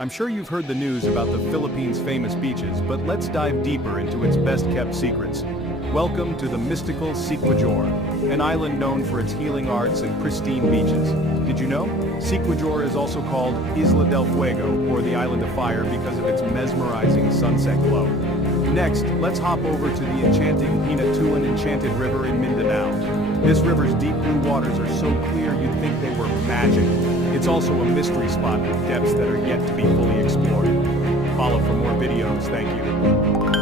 I'm sure you've heard the news about the Philippines' famous beaches, but let's dive deeper into its best-kept secrets. Welcome to the mystical Siquijor, an island known for its healing arts and pristine beaches. Did you know? Siquijor is also called Isla del Fuego, or the Island of Fire, because of its mesmerizing sunset glow. Next, let's hop over to the enchanting Hinatuan Enchanted River in Mindanao. This river's deep blue waters are so clear you'd think they were magic. It's also a mystery spot with depths that are yet to be fully explored. Follow for more videos, thank you.